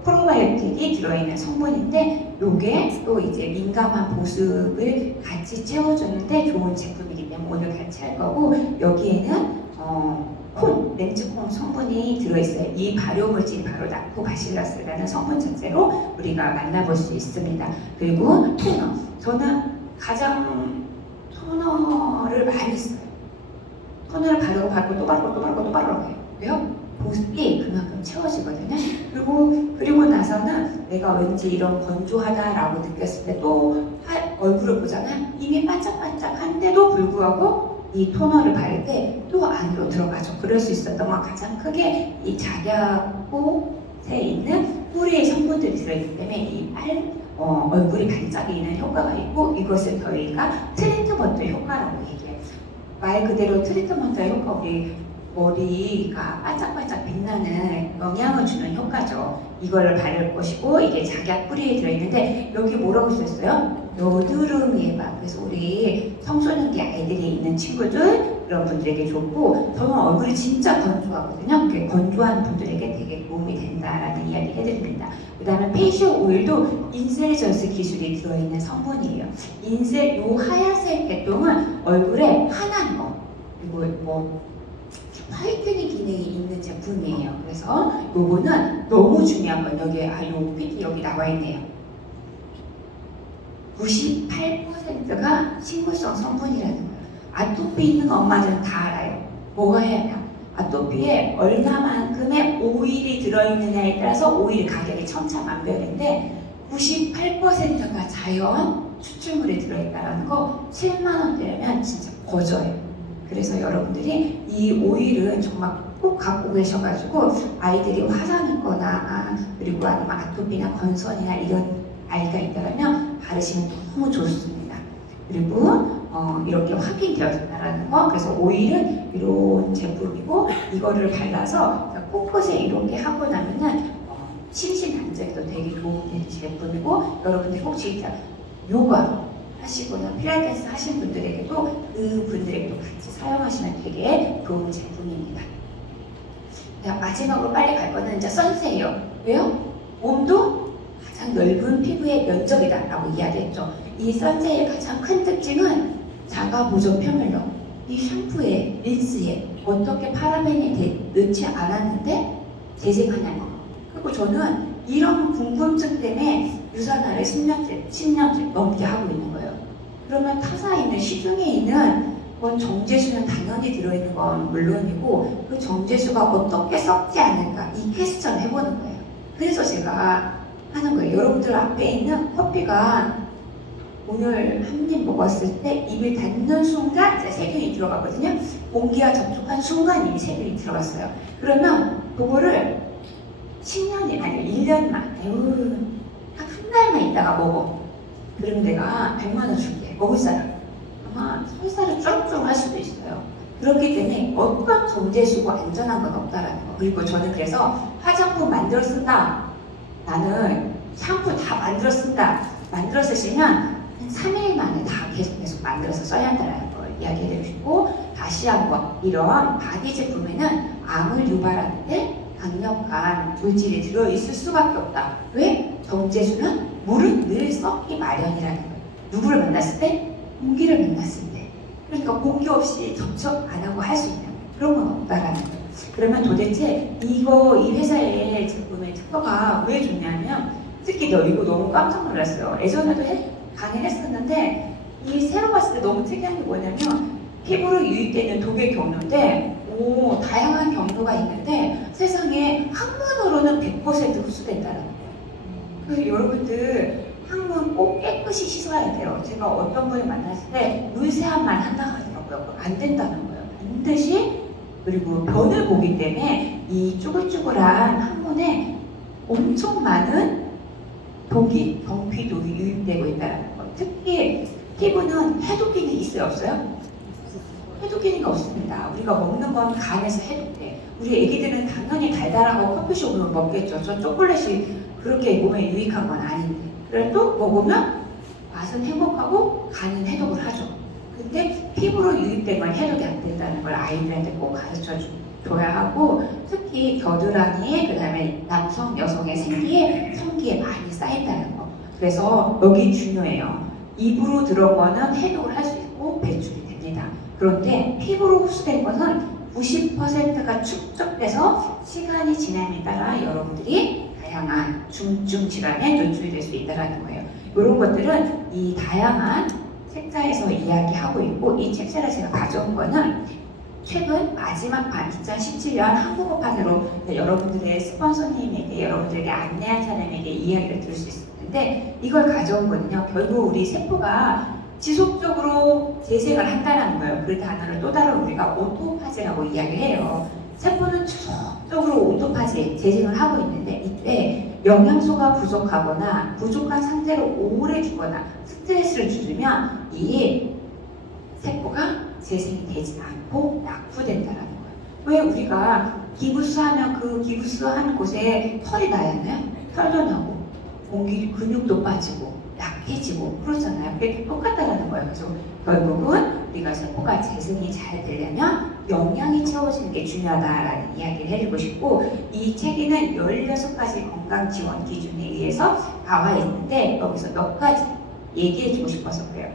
프로바이오틱이 들어있는 성분인데 이게 또 이제 민감한 보습을 같이 채워주는데 좋은 제품이기 때문에 오늘 같이 할 거고 여기에는 렌즈콩 성분이 들어있어요. 이 발효물질이 바로 락토바실러스라는 성분 자체로 우리가 만나볼 수 있습니다. 그리고 토너. 저는 가장 토너를 많이 써요. 토너를 바르고 또 바르고 해요. 왜요? 보습이 그만큼 채워지거든요. 그리고 나서는 내가 왠지 이런 건조하다라고 느꼈을 때 또 얼굴을 보잖아요. 이미 반짝반짝한데도 불구하고 이 토너를 바를 때 또 안으로 들어가죠. 그럴 수 있었던 건 가장 크게 이 작약꽃에 있는 뿌리의 성분들이 들어있기 때문에 이 얼굴이 반짝이는 효과가 있고 이것을 저희가 트리트먼트 효과라고 얘기해요. 말 그대로 트리트먼트 효과 우리 머리가 반짝반짝 빛나는 영향을 주는 효과죠. 이거를 바를 것이고 이게 작약 뿌리에 들어있는데 여기 뭐라고 써있어요? 여드름 예방. 그래서 우리 청소년기 아이들이 있는 친구들 그런 분들에게 좋고 저는 얼굴이 진짜 건조하거든요. 그 건조한 분들에게 되게 도움이 된다라는 이야기 해드립니다. 그 다음에 페이셜 오일도 인셀전스 기술이 들어있는 성분이에요. 요 하얀색 계통은 얼굴에 환한 거 그리고 화이트닝 기능이 있는 제품이에요. 그래서 요거는 너무 중요한 건 요 퀴즈 여기 나와 있네요. 98%가 식물성 성분이라는 거예요. 아토피 있는 엄마들은 다 알아요. 뭐가 해야 하냐? 아토피에 얼마만큼의 오일이 들어있느냐에 따라서 오일 가격이 천차만별인데 98%가 자연 추출물이 들어있다는 거 7만 원대면 진짜 거저예요. 그래서 여러분들이 이 오일은 정말 꼭 갖고 계셔가지고 아이들이 화장 있거나 그리고 아니면 아토피나 건선이나 이런 아이가 있다면 바르시면 너무 좋습니다. 그리고 이렇게 확인되어졌다는 거. 그래서 오일은 이런 제품이고 이거를 발라서 곳곳에 이렇게 하고 나면은 심신 안정에도 되게 도움이 되는 제품이고 여러분들이 혹시 요가 하시거나 필라테스 하신 분들에게도 그분들에게도 같이 사용하시면 되게 좋은 제품입니다. 마지막으로 빨리 갈 거는 이제 선세예요. 왜요? 몸도 가장 넓은 피부의 면적이다라고 이야기했죠. 이 선세의 가장 큰 특징은 자가 보존 표면로 이 샴푸에 린스에 어떻게 파라벤이 넣지 않았는데 재생하냐는 거. 그리고 저는 이런 궁금증 때문에 유산화를 10년째 넘게 하고 있는 거예요. 그러면 타사에 있는 시중에 있는 그건 정제수는 당연히 들어있는 건 물론이고 그 정제수가 어떻게 썩지 않을까 이 퀘스천 해보는 거예요. 그래서 제가 하는 거예요. 여러분들 앞에 있는 커피가 오늘 한 입 먹었을 때 입을 닫는 순간 이제 세균이 들어가거든요. 공기와 접촉한 순간 이미 세균이 들어갔어요. 그러면 그거를 10년이 아니고 1년만 한 달만 있다가 먹어. 그러면 내가 100만 원 줄게. 먹을 사람. 아마 설사를 쭈룩쭈룩 할 수도 있어요. 그렇기 때문에 어떤 정제수고 안전한 건 없다라는 거. 그리고 저는 그래서 화장품 만들어 쓴다. 나는 샴푸 다 만들어 쓴다. 만들어 쓰시면 한 3일 만에 다 계속 만들어서 써야 한다는 걸 이야기해 주시고 다시 한번 이런 바디 제품에는 암을 유발하는데 강력한 물질이 들어있을 수밖에 없다. 왜? 정제수는 물은 늘 썩기 마련이라는 거예요. 누구를 만났을 때? 공기를 만났을 때. 그러니까 공기 없이 접촉 안 하고 할 수 있는 그런 건 없다라는 거예요. 그러면 도대체 이 회사의 제품의 특허가 왜 좋냐면 특히 이거 너무 깜짝 놀랐어요. 예전에도 강의했었는데 이 새로 봤을 때 너무 특이한 게 뭐냐면 피부로 유입되는 독의 경로인데 다양한 경로가 있는데 세상에 항문으로는 100% 흡수된다는 거예요. 그래서 여러분들 항문 꼭 깨끗이 씻어야 돼요. 제가 어떤 분을 만났을 때 물세안만 한다고 하더라고요. 안 된다는 거예요. 반드시 그리고 변을 보기 때문에 이 쭈글쭈글한 항문에 엄청 많은 독이, 경피독이 유입되고 있다는 거예요. 특히 피부는 해독기능이 있어요? 없어요? 해독기능이 없습니다. 우리가 먹는 건 간에서 해독돼. 우리 애기들은 당연히 달달하고 커피숍으로 먹겠죠. 저 초콜릿이 그렇게 몸에 유익한 건 아닌데. 그래도 먹으면 맛은 행복하고 간은 해독을 하죠. 근데 피부로 유입된 건 해독이 안 된다는 걸 아이들한테 꼭 가르쳐 줘야 하고 특히 겨드랑이에 그다음에 남성, 여성의 생기에 성기에 많이 쌓인다는 거. 그래서 여기 중요해요. 입으로 들어온 거는 해독을 할 수 있고 배출이 됩니다. 그런데 피부로 흡수된 것은 90%가 축적돼서 시간이 지남에 따라 여러분들이 다양한 중증 질환에 노출이 될 수 있다는 거예요. 이런 것들은 이 다양한 책자에서 이야기하고 있고 이 책자를 제가 가져온 거는 최근 마지막 판 2017년 한국어판으로 여러분들의 스폰서님에게 여러분들에게 안내한 사람에게 이야기를 들을 수 있는데 이걸 가져온 거는요. 결국 우리 세포가 지속적으로 재생을 한다는 거예요. 그 단어를 또 다른 우리가 오토파지라고 이야기를 해요. 세포는 지속적으로 오토파지 재생을 하고 있는데 이때 영양소가 부족하거나 부족한 상태로 오래 두거나 스트레스를 줄이면 이 세포가 재생이 되지 않고 낙후된다는 거예요. 왜 우리가 기부스하면 그 기부스한 곳에 털이 나야 하나요? 털도 나고 공기 근육도 빠지고 약해지고 그러잖아요. 그게 똑같다는 거예요. 그래서 결국은 우리가 세포가 재생이 잘 되려면 영양이 채워지는 게 중요하다라는 이야기를 해주고 싶고 이 책에는 16가지 건강 지원 기준에 의해서 나와 있는데 여기서 몇 가지 얘기해주고 싶어서 그래요.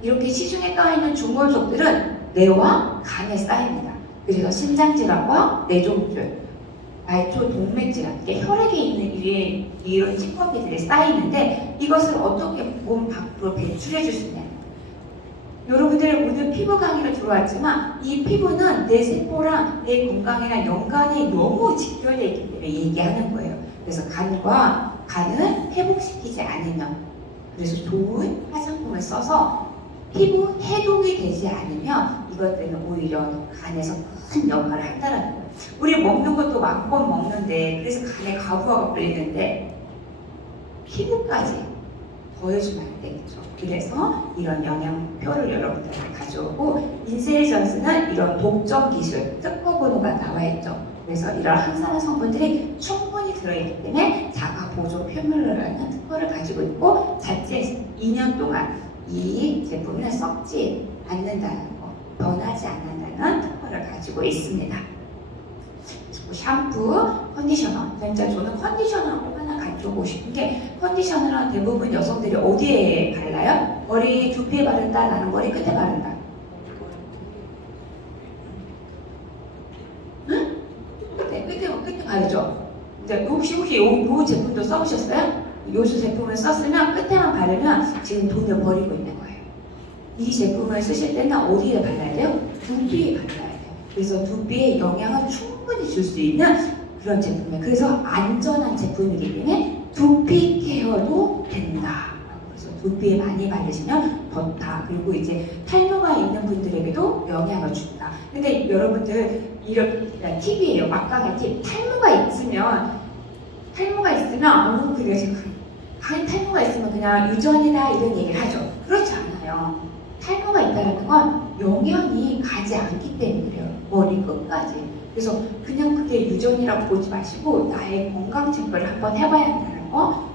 이렇게 시중에 떠있는 중금속들은 뇌와 간에 쌓입니다. 그래서 심장질환과 뇌종줄, 말초 동맥질환, 혈액에 있는 이런 찌꺼기들이 쌓이는데 이것을 어떻게 몸 밖으로 배출해 줄 수 있냐. 여러분들 오늘 피부 강의로 들어왔지만 이 피부는 내 세포랑 내 건강이랑 연관이 너무 직결되어 있기 때문에 얘기하는 거예요. 그래서 간은 회복시키지 않으면 그래서 좋은 화장품을 써서 피부 해독이 되지 않으면 이것 때문에 오히려 간에서 큰 역할을 한다는 거예요. 우리 먹는 것도 많고 먹는데 그래서 간에 가부화가 걸리는데 피부까지 더해주면 안 되겠죠. 그래서 이런 영양표를 여러분들한테 가져오고 인셀전스는 이런 독점 기술 특허 번호가 나와 있죠. 그래서 이런 항산화 성분들이 충분히 들어있기 때문에 자가 보조 표면이라는 특허를 가지고 있고 자체 2년 동안 이 제품을 썩지 않는다는 거, 변하지 않는다는 특허를 가지고 있습니다. 샴푸, 컨디셔너. 진짜 저는 컨디셔너 꼭 하나 가져오고 싶은 게 컨디셔너는 대부분 여성들이 어디에 발라요? 머리 두피에 바른다, 나는 머리 끝에 바른다. 응? 끝에 바르죠? 근데 혹시 요 제품도 써보셨어요? 요수 제품을 썼으면 끝에만 바르면 지금 돈을 버리고 있는 거예요. 이 제품을 쓰실 때는 어디에 발라야 돼요? 두피에 발라야 돼요. 그래서 두피에 영향을 충분히 줄 수 있는 그런 제품이에요. 그래서 안전한 제품이기 때문에 두피 케어도 된다. 그래서 두피에 많이 바르시면 좋다. 그리고 이제 탈모가 있는 분들에게도 영향을 준다. 근데 여러분들 이런 팁이에요. 막강한 팁. 탈모가 있으면 그래 지금 탈모가 있으면 그냥 유전이다 이런 얘기를 하죠. 그렇지 않아요. 탈모가 있다는 건 영향이 가지 않기 때문에 그래요. 머리 끝까지. 그래서 그냥 그게 유전이라고 보지 마시고 나의 건강 체크를 한번 해봐야 한다는 거.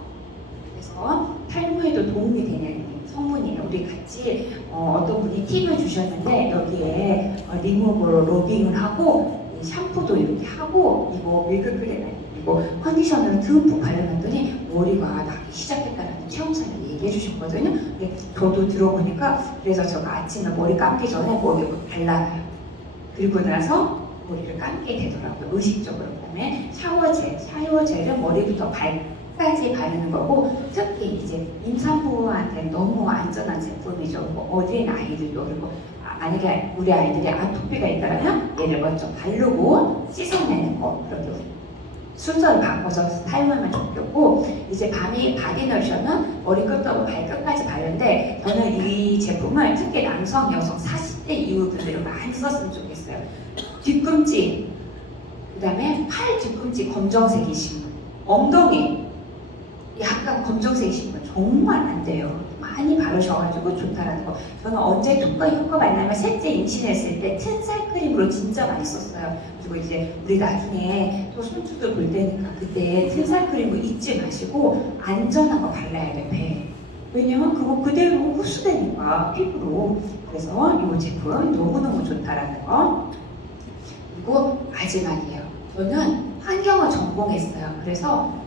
그래서 탈모에도 도움이 되는 성분이에요. 우리 같이 어떤 분이 팁을 주셨는데 여기에 리무버로 로빙을 하고 샴푸도 이렇게 하고 이거 밀크크림 그리고 컨디셔너를 듬뿍 발라놨더니 머리가 나기 시작했다는 체험사를 얘기해 주셨거든요. 근데 저도 들어보니까 그래서 제가 아침에 머리 감기 전에 머리에 발라놔요. 그리고 나서 머리를 감게 되더라고요. 의식적으로. 그다음에 샤워젤을 머리부터 발까지 바르는 거고 특히 이제 임산부한테 너무 안전한 제품이죠. 뭐 어린 아이들도 그리고 만약에 우리 아이들이 아토피가 있다면 얘를 먼저 바르고 씻어내는 거 그렇게 순서를 바꿔서 타임하면 좋겠고 이제 바디 로션은 머리끝부터 발끝까지 바르는데 저는 이 제품을 특히 남성, 여성 40대 이후 분들이 많이 썼으면 좋겠어요. 뒤꿈치, 그 다음에 팔 뒤꿈치 검정색이신 분, 엉덩이 약간 검정색이신 분 정말 안 돼요. 많이 바르셔가지고 좋다라는 거. 저는 언제 효과 많냐면 셋째 임신했을 때 튼살 크림으로 진짜 많이 썼어요. 그리고 이제 우리 나중에 또 손주들 볼 때니까 그때 튼살 크림을 잊지 마시고 안전한 거 발라야 돼, 배에. 왜냐면 그거 그대로 흡수되니까 피부로. 그래서 이 제품 너무너무 좋다라는 거. 그리고 마지막이에요. 저는 환경을 전공했어요. 그래서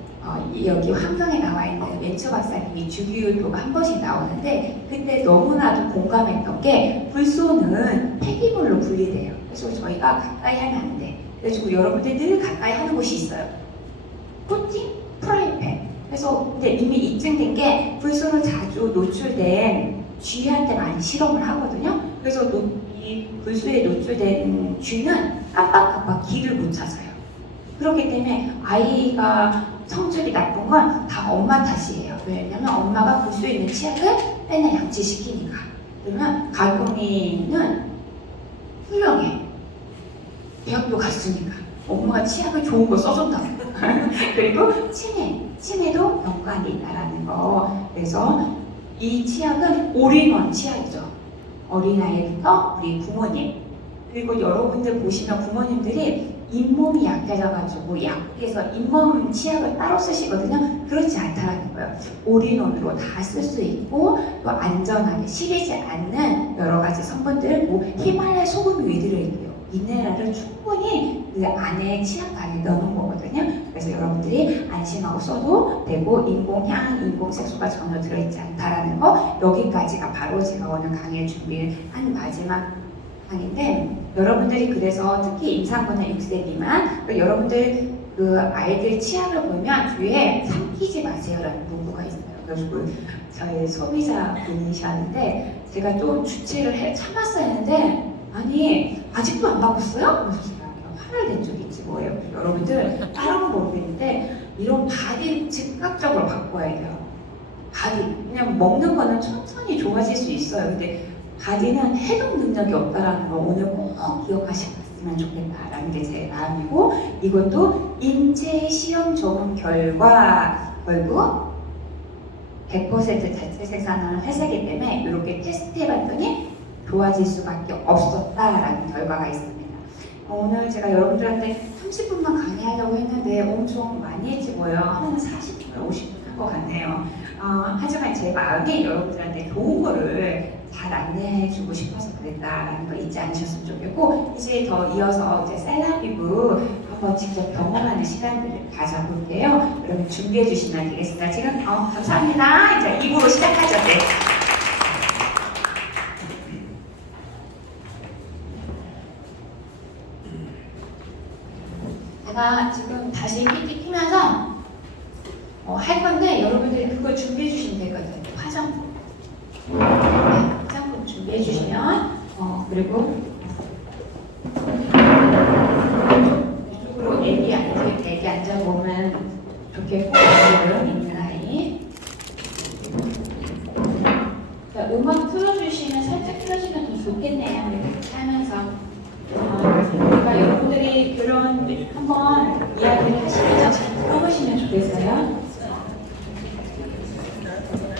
여기 환경에 나와 있는 왼처 박사님이 주기율표가 한 번씩 나오는데 그때 너무나도 공감했던 게 불소는 폐기물로 분리돼요. 그래서 저희가 가까이 하면 안 돼. 그래가지고 여러분들 늘 가까이 하는 곳이 있어요. 코팅, 프라이팬. 그래서 근데 이미 입증된 게 불소는 자주 노출된 쥐한테 많이 실험을 하거든요. 그래서 이 불소에 노출된 쥐는 깜빡깜빡 길을 못 찾아요. 그렇기 때문에 아이가 성질이 나쁜 건 다 엄마 탓이에요. 왜냐면 엄마가 불 수 있는 치약을 맨날 양치시키니까. 그러면 가경이는 훌륭해. 대학교 갔으니까. 엄마가 치약을 좋은 거 써준다고. 그리고 치매도 연관이 있다라는 거. 그래서 이 치약은 올인원 치약이죠. 어린아이부터 우리 부모님. 그리고 여러분들 보시면 부모님들이 잇몸이 약해져가지고 약국에서 잇몸 치약을 따로 쓰시거든요. 그렇지 않다라는 거예요. 올인원으로 다 쓸 수 있고 또 안전하게 시리지 않는 여러 가지 성분들, 히말라야 소금이 왜 들어있고요. 미네랄을 충분히 그 안에 치약 안에 넣는 거거든요. 그래서 여러분들이 안심하고 써도 되고 인공향, 인공색소가 전혀 들어있지 않다라는 거. 여기까지가 바로 제가 오늘 강의를 준비한 마지막 인데 여러분들이 그래서 특히 임산부는 6세 미만 여러분들 그 아이들 치아를 보면 뒤에 삼키지 마세요라는 문구가 있어요. 그래서 저희 소비자 분이셨는데 제가 또 주치를 참았어야 했는데 아니 아직도 안 바꿨어요? 그래서 제가 화를 낸 적이 있지 뭐예요. 여러분들 다른 건 모르겠는데 이런 바디 즉각적으로 바꿔야 돼요. 바디 그냥 먹는 거는 천천히 좋아질 수 있어요. 근데 바디는 해독 능력이 없다라는 걸 오늘 꼭 기억하시면 좋겠다라는 게 제 마음이고 이것도 인체 시험 적용 결과 결국 100% 자체 생산하는 회사이기 때문에 이렇게 테스트해봤더니 좋아질 수밖에 없었다라는 결과가 있습니다. 오늘 제가 여러분들한테 30분만 강의하려고 했는데 엄청 많이 했지 뭐예요. 한 40분, 50분 한 것 같네요. 하지만 제 마음이 여러분들한테 좋은 거를 잘 안내해주고 싶어서 그랬다라는 거 잊지 않으셨으면 좋겠고 이제 더 이어서 이제 셀라피부 한번 직접 경험하는 시간들을 가져볼게요. 여러분 준비해 주시면 되겠습니다. 지금 감사합니다. 이제 2부로 시작하죠. 네. 제가 지금 다시 PT 키면서 할 건데 여러분들이 그걸 준비해 주시면 되거든요. 화장품. 네, 화장품 준비. 준비해 주시면 그리고 이쪽으로 애기 앉아보면 좋겠고,